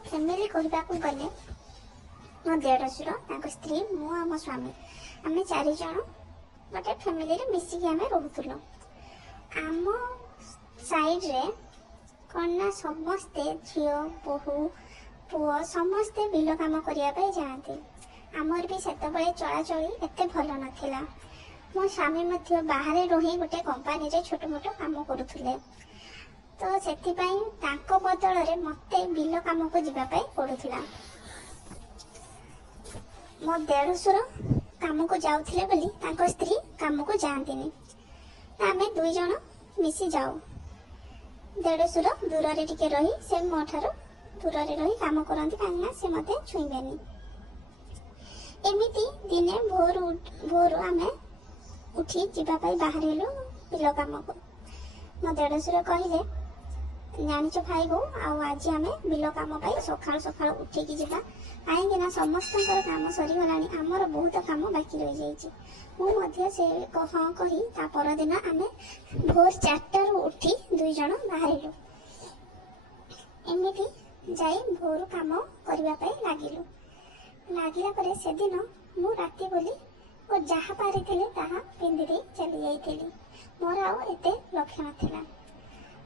Family कहवाक गले मो देढ़शुर स्त्री मु आम स्वामी आम 4 जन गोटे फैमिली रे मिसिकी आम रोलु। आम साइड रे कौन ना समस्ते झील बोहू पुओ समस्ते बिल काम करने जाती। आमर भी सेतबेले चलाचली एते भल नथिला। मो स्वामी मध्य बाहर रही गोटे कंपनी रे छोट मोट काम करुथुले, तो सेथिपाई तांको बदल रे मते बिल काम को जिबा पाई पडुथुला। मो देढ़शुर काम को जाउथिले बोली तांको स्त्री काम को जांतीनी, आमे 2 जन मिसी जाऊ। देढ़शुर दूर रे टिके रही से मो ठारो दूर रे रही काम करंती कांगना से मते छुईबेनी। एमिति दिने भोर आमे उठी जिबा पाई बाहरिलु बिल काम को। मो देढ़शुर कहिले जानिच भाई बो आज आम बिल काम सकाल सकाल उठिकी जावा कहीं समस्त काम सरीगलानी आमर बहुत काम बाकी रही जाइए। मुझे से हाँ कही परदिन आम भोर 4टार उठी 2 जन बाहरिलु। एमती जाई भोर काम करने लगिलु। लगिला परे से दिन मु राति बोली और जहाँ पारी ताहा पिंधि चली जाइली। मोर आउ एते लक्ष्य नाथिला।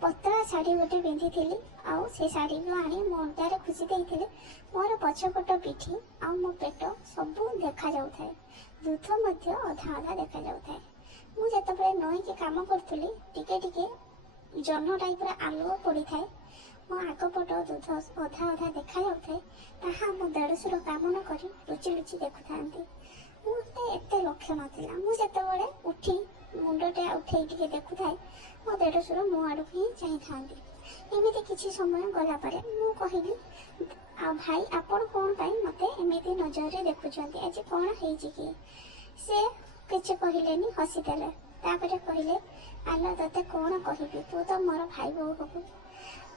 पतला शाढ़ी गोटे पिंधि थी आउ से शाढ़ी को आनी मो अंटारे खुशी देते। मोर पछपट पिठी आ मो पेट सब देखा जाऊ थाए, दूध मध्य अधा अधा देखा जाऊ थाए। मु जेतेबेले नईकी काम करुली टिके टिके जह्न टाइप आलुओ पड़ी थाए। मो आगपट दूध अधा अधा देखा जाऊ थाए, ताहा मो देढ़शुर काम न करी लुचि लुचि देखु थांती। मुझे एते लक्ष्य नथिला। मु जेतेबेले उठी मुंडटे उठे टिके देखु थाए, मो देढ़शुर मो आड़ को ही चाही थांती। एमिति किछि समय गला परे मु कहिली आ भाई आपण कोन पाई मते एमिति नजर रे देखुचंती, आज कोन हेछि कि? से किछि कहिलेनी, हसीदेले। तापरे कहिले आलो तते कोन कहिबी, तू तो मोर भाई बहू हबु,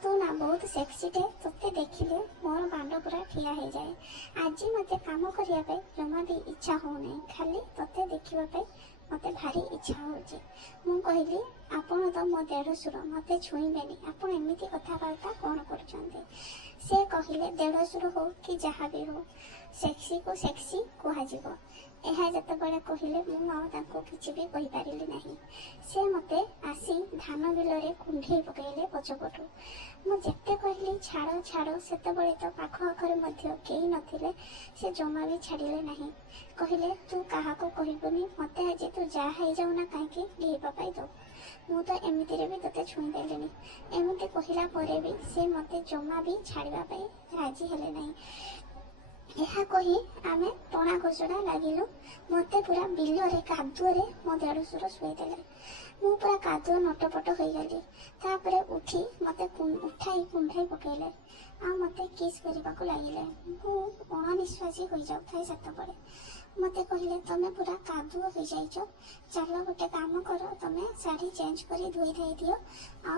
तू ना बहुत सेक्सी टे, तते देखिले मोर बांड पूरा ठिया हो जाए। आज मते काम करिया पे जमा भी इच्छा हो नहीं, खाली तते देखिबा पे मते भारी इच्छा होची। मु कहिली आपण तो मो देढ़शुर मते छुईबेनी, आपण एमिति कथाबार्ता कोन करछंती? से कहिले देढ़शुर हो कि जहाँ भी हो सेक्सी को सेक्सी कहुब। यह जितेबाला कहले मुझे किसी भी कहीपरि ना। से मते आसी धान बिल कुंडे पकड़े पछपटू। मुझे कहली छाड़ छाड़ से तो पाख आखरे कई नथिले, से जमा भी छाड़े ना। कहले तू क्या कहबुनी, मत आज तू जा जाऊ ना कहीं ढीपाई दो, मु तो एमती भी ते छुईदेली। एमती कहला पर भी से मते जमा भी छाड़ापी राजी हेले ना। यह कही आमे टणा घोषणा लगिलु। मते पूरा बिलरे कादुअरे मो देढ़शुर शुईदेले। मु पूरा कादुआ नटपट हो गली। तापरे उठी मते उठाई कुंढाई पकेले आ मते किस करबाकू लागिले। मु अणनिश्वासी हो जाउथाय सेतबेले। मते कहले तमे पूरा कादुआ हो जाइछो, चलो गोटे काम करो, तमे साड़ी चेंज करी धोई धाई दियो आ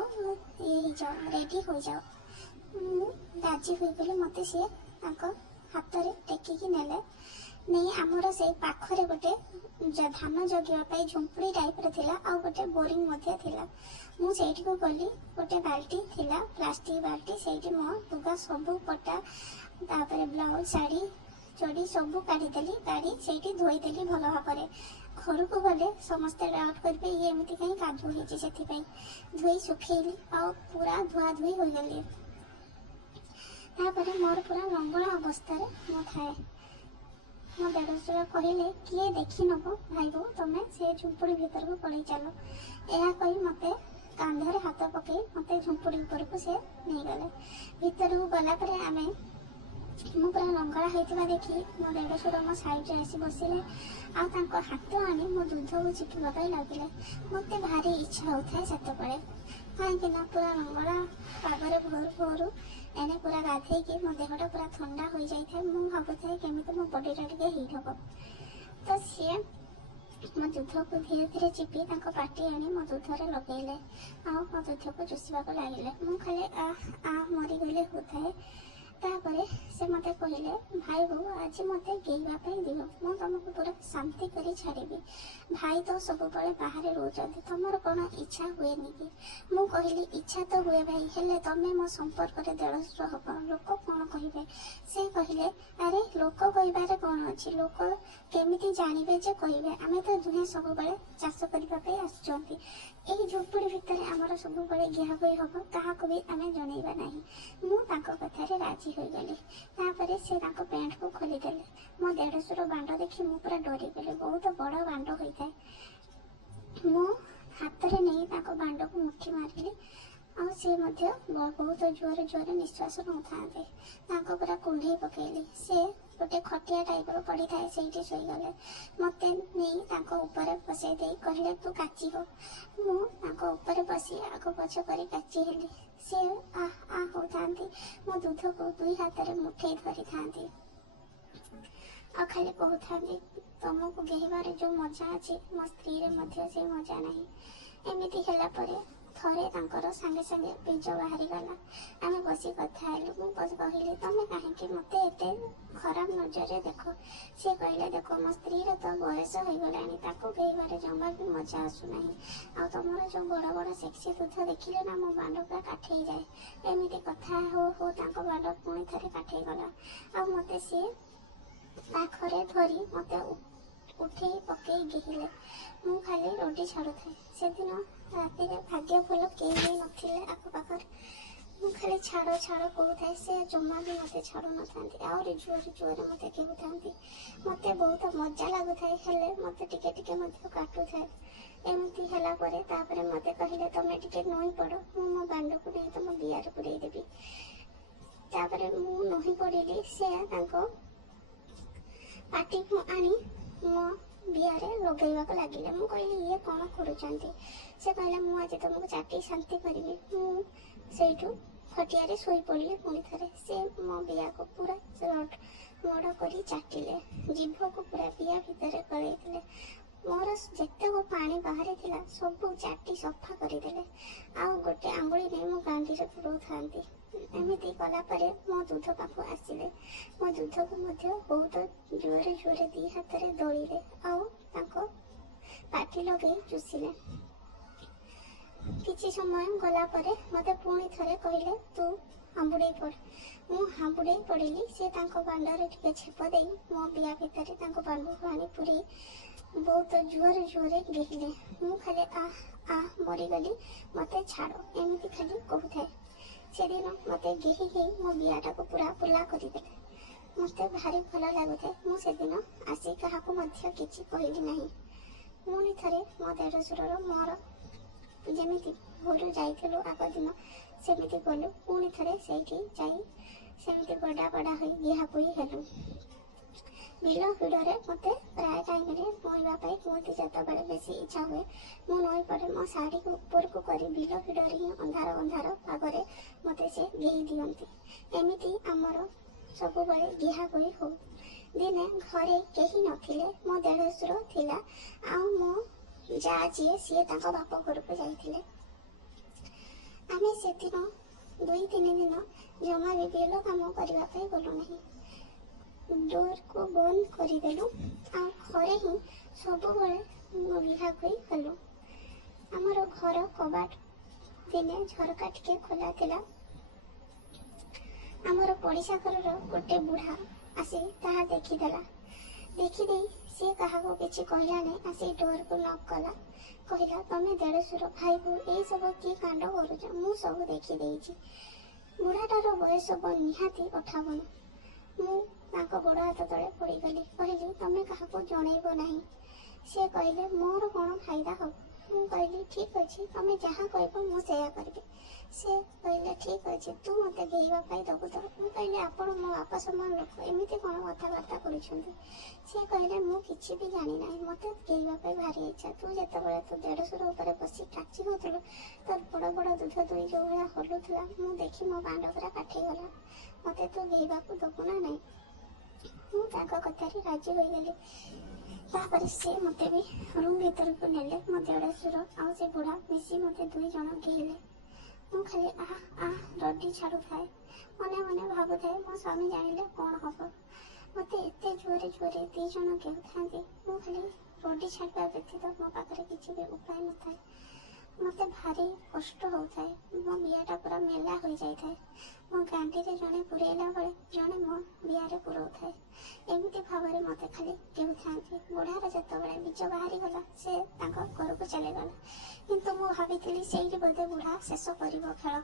ये हो जाओ, रेडी हो जाओ। मु राजी हो गली। मते से तांको हाथ में टेकिकी नेले नहीं। आमर से पाखरे गोटे धान जगिया झुंपुड़ी टाइप थिला आ गोटे बोरिंग मध्य थिला। मु सेठी को गली, गोटे बाल्टी थिला प्लास्टिक बाल्टी, सेठी मो लुगा सबू पटा तापरे ब्लाउज साड़ी चोड़ी सबू काढ़ी देली। काढ़ी सेठी धोई देली भल भाव। घर को गले समस्ते डाउट करेंगे ये एमती कहीं कादू होइछि, सेथिपाई धोई सुखेली आ पूरा धुआ धुई हो गली। तापर मोर पूरा रंगला अवस्था मो थाए। मो देढ़शुर कहले किए देखी नब भाई बो, तमें से झुंपुड़ी भीतर को पड़े चलो। यह कही मते कांधरे हाथ पकई मते झुंपुड़ी ऊपर को से नहीं गले। भीतर को गला परे आमे मु पूरा रंगला होइतिबा देखी मो देढ़शुर मो साइड रे आसी बसिले आ तांको हाथ आनी मो दूध को चिपिबा पाई लागिले। मते भारी इच्छा होथाय सेतबेले, कहीं ना पूरा रंगला पागरे भोर भोर एने पूरा गाधे कि मो देहटा पूरा ठंडा हो जाए। मु भावुए केमी मो बडीटा टिके हिट हम। तो सी मो दूध को धीरे धीरे चिपी पाटी आनी मो दूधरे लगेले आ मो दूध को चुषा लगे। मु खाली आ आ मरीगले होता। तापरे से मते कहले भाई बो आज मते गेइबा दियो, मु तुमको पूरा शांति करी छाड़बी। भाई तो सब बड़े बाहर रोचंती, तुमर कौन इच्छा हुए कि? मु कहली इच्छा तो हुए भाई, हेले तमे मो संपर्क रे देढ़शुर हब, लोक कौन କହିବେ। ସେ କହିଲେ, ଆରେ ଲୋକ କହିବାରେ କ'ଣ ଅଛି, ଲୋକ କେମିତି ଜାଣିବେ ଯେ କହିବେ, ଆମେ ତ ଦୁହେଁ ସବୁବେଳେ ଚାଷ କରିବା ପାଇଁ ଆସୁଛନ୍ତି। ଏହି ଝୁମ୍ପୁଡ଼ି ଭିତରେ ଆମର ସବୁବେଳେ ଘିଆଭଇ ହବ, କାହାକୁ ବି ଆମେ ଜଣେଇବା ନାହିଁ। ମୁଁ ତାଙ୍କ କଥାରେ ରାଜି ହୋଇଗଲି। ତାପରେ ସେ ତାଙ୍କ ପ୍ୟାଣ୍ଟକୁ ଖୋଲିଦେଲେ। ମୋ ଦେଢ଼ଶୁର ବାଣ୍ଡ ଦେଖି ମୁଁ ପୁରା ଡରିଗଲି। ବହୁତ ବଡ଼ ବାଣ୍ଡ ହୋଇଥାଏ। ମୁଁ ହାତରେ ନେଇ ତାଙ୍କ ବାଣ୍ଡକୁ ମୁଠି ମାରିଲି, ଆଉ ସେ ମଧ୍ୟ ବହୁତ ଜୋରରେ ନିଶ୍ୱାସ ନେଉଥାନ୍ତି। ତାଙ୍କୁ ପୁରା କୁଣ୍ଢେଇ ପକେଇଲି। ସେ ଗୋଟେ ଖଟିଆ ଟାଇପର ପଡ଼ିଥାଏ, ସେଇଠି ଶୋଇଗଲେ। ମୋତେ ନେଇ ତାଙ୍କ ଉପରେ ବସେଇ ଦେଇ କହିଲେ, ତୁ କାଚି ହୋ। ମୁଁ ତାଙ୍କ ଉପରେ ବସି ଆଗ ପଛ କରି କାଚି ହେଲି। ସେ ଆଃ ଆଃ ହେଉଥାନ୍ତି। ମୋ ଦୁଧକୁ ଦୁଇ ହାତରେ ମୁଠେଇ ଧରିଥାନ୍ତି ଆଉ ଖାଲି କହୁଥାନ୍ତି, ତମକୁ ଗେହିବାରେ ଯେଉଁ ମଜା ଅଛି, ମୋ ସ୍ତ୍ରୀରେ ମଧ୍ୟ ସେ ମଜା ନାହିଁ। ଏମିତି ହେଲା ପରେ ଥରେ ତାଙ୍କର ସାଙ୍ଗେ ସାଙ୍ଗେ ବୀଜ ବାହାରିଗଲା। ଆମେ ବସି କଥା ହେଲୁ। ମୁଁ କହିଲି, ତମେ କାହିଁକି ମୋତେ ଏତେ ଖରାପ ନଜରରେ ଦେଖ? ସେ କହିଲେ, ଦେଖ ମୋ ସ୍ତ୍ରୀର ତ ବୟସ ହୋଇଗଲାଣି, ତାକୁ ଗେହିବାରେ ଜମା ବି ମଜା ଆସୁନାହିଁ। ଆଉ ତମର ଯେଉଁ ବଡ଼ ବଡ଼ ସେକ୍ସି ଦୁଧ ଦେଖିଲେ ନା, ମୋ ବାଣ୍ଡ ପୁରା କାଠେଇ ଯାଏ। ଏମିତି କଥା ହଉ ହଉ ତାଙ୍କ ବାଣ୍ଡ ପୁଣି ଥରେ କାଠେଇ ଗଲା। ଆଉ ମୋତେ ସିଏ ପାଖରେ ଧରି ମୋତେ ଉଠେଇ ପକେଇ ଗେହିଲେ। ମୁଁ ଖାଲି ରଡ଼ି ଛାଡ଼ୁଥାଏ। ସେଦିନ ରାତିରେ ଭାଗ୍ୟ ଭଲ କେହି ବି ନଥିଲେ ଆଖପାଖରେ। ମୁଁ ଖାଲି ଛାଡ଼ ଛାଡ଼ କହୁଥାଏ। ସେ ଜମା ବି ମୋତେ ଛାଡ଼ୁନଥାନ୍ତି, ଆହୁରି ଜୋରରେ ମୋତେ କେହୁଥାନ୍ତି। ମୋତେ ବହୁତ ମଜା ଲାଗୁଥାଏ, ହେଲେ ମୋତେ ଟିକେ ଟିକେ ମଧ୍ୟ କାଟୁଥାଏ। ଏମିତି ହେଲା ପରେ ତାପରେ ମୋତେ କହିଲେ, ତମେ ଟିକେ ନଇଁ ପଡ଼, ମୁଁ ମୋ ବାଣ୍ଡକୁ ନେଇ ତମ ବିଆରେ ପୁରେଇ ଦେବି। ତାପରେ ମୁଁ ନଇଁ ପଡ଼ିଲି। ସେ ତାଙ୍କ ପାଟିକୁ ଆଣି ମୋ ବିଆରେ ଲଗେଇବାକୁ ଲାଗିଲେ। ମୁଁ କହିଲି, ଇଏ କ'ଣ କରୁଛନ୍ତି? ସେ କହିଲେ, ମୁଁ ଆଜି ତମକୁ ଚାଟି ଶାନ୍ତି କରିବି। ମୁଁ ସେଇଠୁ ଖଟିଆରେ ଶୋଇପଡ଼ିଲି। ପୁଣି ଥରେ ସେ ମୋ ବିଆକୁ ପୁରା ରଡ଼ କରି ଚାଟିଲେ। ଜିଭକୁ ପୁରା ବିଆ ଭିତରେ ଗଳେଇଥିଲେ। ମୋର ଯେତେକ ପାଣି ବାହାରିଥିଲା ସବୁ ଚାଟି ସଫା କରିଦେଲେ। ଆଉ ଗୋଟେ ଆଙ୍ଗୁଳି ନେଇ ମୋ ଗାଣ୍ଡିରେ ପୁରଉଥାନ୍ତି। ଏମିତି କଲା ପରେ ମୋ ଦୁଧ ପାଖକୁ ଆସିଲେ। ମୋ ଦୁଧକୁ ମଧ୍ୟ ବହୁତ ଜୋରରେ ଦୁଇ ହାତରେ ଦଳିଲେ, ଆଉ ତାଙ୍କ ପାଟି ଲଗେଇ ଚୁଷିଲେ। କିଛି ସମୟ ଗଲା ପରେ ମୋତେ ପୁଣି ଥରେ କହିଲେ, ତୁ ହାମ୍ବୁଡ଼େଇ ପଡ଼। ମୁଁ ହାମ୍ବୁଡ଼େଇ ପଡ଼ିଲି। ସେ ତାଙ୍କ ବାଣ୍ଡରେ ଟିକେ ଛେପ ଦେଇ ମୋ ବିଆ ଭିତରେ ତାଙ୍କ ବାଣ୍ଡକୁ ଆଣି ପୁରେଇ ବହୁତ ଜୋରରେ ଗେହିଲେ। ମୁଁ ଖାଲି ଆଃ ଆଃ ମରିଗଲି, ମୋତେ ଛାଡ଼, ଏମିତି ଖାଲି କହୁଥାଏ। ସେଦିନ ମୋତେ ଗେହି ଗେହି ମୋ ବିଆଟାକୁ ପୁରା ପୋଲା କରିଦେଲେ। ମୋତେ ଭାରି ଭଲ ଲାଗୁଥାଏ। ମୁଁ ସେଦିନ ଆସି କାହାକୁ ମଧ୍ୟ କିଛି କହିଲି ନାହିଁ। ପୁଣି ଥରେ ମୋ ଦେଢ଼ଶୁରର ମୋର ଯେମିତି ଘରୁ ଯାଇଥିଲୁ ଆଗ ଦିନ, ସେମିତି ଗଲୁ। ପୁଣି ଥରେ ସେଇଠି ଯାଇ ସେମିତି ଗଡ଼ା ହୋଇ ଗିହାପୋଇ ହେଲୁ। ବିଲ ହିଡ଼ରେ ମୋତେ ପ୍ରାୟ ଟାଇମରେ ନଈବା ପାଇଁ କୁହନ୍ତି। ଯେତେବେଳେ ବେଶୀ ଇଚ୍ଛା ହୁଏ ମୁଁ ନଈ ପଡ଼େ। ମୋ ଶାଢ଼ୀକୁ ଉପରକୁ କରି ବିଲ ହିଡ଼ରେ ହିଁ ଅନ୍ଧାର ପାଗରେ ମୋତେ ସେ ଗେହି ଦିଅନ୍ତି। ଏମିତି ଆମର ସବୁବେଳେ ଗିହାପୋଇ ହଉ। ଦିନେ ଘରେ କେହି ନଥିଲେ, ମୋ ଦେଢ଼ଶୁର ଥିଲା, ଆଉ ମୋ ଯାଆ ଯିଏ ସିଏ ତାଙ୍କ ବାପ ଘରକୁ ଯାଇଥିଲେ। ଆମେ ସେଦିନ 2-3 ଦିନ ଜମା ବି ବିଲ କାମ କରିବା ପାଇଁ ଗଲୁ ନାହିଁ। ଡୋରକୁ ବନ୍ଦ କରିଦେଲୁ, ଆଉ ଘରେ ହିଁ ସବୁବେଳେ ଗିହାପୋଇ ହେଲୁ। ଆମର ଘର କବାଟ ଦିନେ ଝରକା ଟିକେ ଖୋଲା ଥିଲା। ଆମର ପଡ଼ିଶା ଘରର ଗୋଟେ ବୁଢ଼ା ଆସି ତାହା ଦେଖିଦେଲା। ଦେଖିଦେଇ ସିଏ କାହାକୁ କିଛି କହିଲା ନାହିଁ, ଆସି ଡୋରକୁ ନକ୍ କଲା। କହିଲା, ତମେ ଦେଢ଼ଶୁର ଭାଇକୁ ଏଇସବୁ କି କାଣ୍ଡ କରୁଛ? ମୁଁ ସବୁ ଦେଖିଦେଇଛି। ବୁଢ଼ାଟାର ବୟସ ନିହାତି 58। ମୁଁ ତାଙ୍କ ଗୋଡ଼ ହାତ ତଳେ ପଡ଼ିଗଲି। କହିଲି, ତମେ କାହାକୁ ଜଣେଇବ ନାହିଁ। ସେ କହିଲେ, ମୋର କ'ଣ ଫାଇଦା ହେବ? ମୁଁ କହିଲି, ଠିକ୍ ଅଛି, ତମେ ଯାହା କହିବ ମୁଁ ସେଇଆ କରିବି। ସେ କହିଲେ, ଠିକ୍ ଅଛି, ତୁ ମୋତେ ଗେହିବା ପାଇଁ ଦେବୁ ତ? ମୁଁ କହିଲି, ଆପଣ ମୋ ବାପା ସମାନ ଲୋକ, ଏମିତି କ'ଣ କଥାବାର୍ତ୍ତା କରୁଛନ୍ତି? ସେ କହିଲେ, ମୁଁ କିଛି ବି ଜାଣିନାହିଁ, ମୋତେ ଗେହିବା ପାଇଁ ଭାରି ଇଚ୍ଛା। ତୁ ଯେତେବେଳେ ତୋ ଦେଢ଼ଶୁର ଉପରେ ବସି କାଚି ହେଉଥିଲୁ, ତୋ ବଡ଼ ବଡ଼ ଦୁଧ ଦୁଇ ଯେଉଁ ଭଳିଆ ହଲୁଥିଲା, ମୁଁ ଦେଖି ମୋ ବାଣ୍ଡ ପୁରା କାଠେଇଗଲା। ମୋତେ ତୁ ଗେହିବାକୁ ଦେବୁ ନା ନାହିଁ? ମୁଁ ତାଙ୍କ କଥାରେ ରାଜି ହୋଇଗଲି। ତାପରେ ସେ ମୋତେ ବି ରୁମ୍ ଭିତରକୁ ନେଲେ। ମୋ ଦେଢ଼ଶୁର ଆଉ ସେ ବୁଢ଼ା ମିଶି ମୋତେ 2 ଜଣ ଗେହିଲେ। ମୁଁ ଖାଲି ଆଃ ଆଃ ରଡ଼ି ଛାଡ଼ୁଥାଏ। ମନେ ମନେ ଭାବୁଥାଏ, ମୋ ସ୍ୱାମୀ ଜାଣିଲେ କ'ଣ ହେବ? ମୋତେ ଏତେ ଜୋରରେ 2 ଜଣ ଗେହୁଥାନ୍ତି। ମୁଁ ଖାଲି ରଡ଼ି ଛାଡ଼ିବା ବ୍ୟତୀତ ମୋ ପାଖରେ କିଛି ବି ଉପାୟ ନଥାଏ। ମୋତେ ଭାରି କଷ୍ଟ ହେଉଥାଏ। ମୋ ବିଆଟା ପୁରା ମେଲା ହୋଇଯାଇଥାଏ। ମୋ ଗାଣ୍ଡିରେ ଜଣେ ପୁରେଇଲା ବେଳେ ଜଣେ ମୋ ବିଆରେ ପୁରଉଥାଏ। ଏମିତି ଭାବରେ ମୋତେ ଖାଲି କେହୁଥାନ୍ତି। ବୁଢ଼ାର ଯେତେବେଳେ ବୀଜ ବାହାରିଗଲା ସେ ତାଙ୍କ ଘରକୁ ଚାଲିଗଲା। କିନ୍ତୁ ମୁଁ ଭାବିଥିଲି ସେଇଠି ବୋଧେ ବୁଢ଼ା ଶେଷ କରିବ ଖେଳ।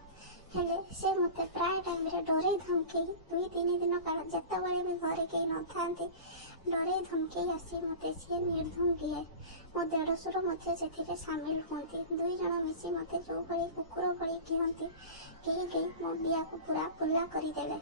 ହେଲେ ସେ ମୋତେ ପ୍ରାୟ ଟାଇମରେ ଡରେଇ ଧମକେଇ 2-3 ଦିନ କାଳ ଯେତେବେଳେ ବି ଘରେ କେହି ନଥାନ୍ତି ଡରେଇ ଧମକେଇ ଆସି ମୋତେ ସିଏ ନିର୍ଦ୍ଧୁମ ଦିଏ। ମୋ ଦେଢ଼ଶୁର ମଧ୍ୟ ସେଥିରେ ସାମିଲ ହୁଅନ୍ତି। 2 ଜଣ ମିଶି ମୋତେ ଯେଉଁଭଳି କୁକୁର ଭଳି ଘିଅନ୍ତି, କେହି କେହି ମୋ ବିଆକୁ ପୁରା ପୋଲା କରିଦେଲେ।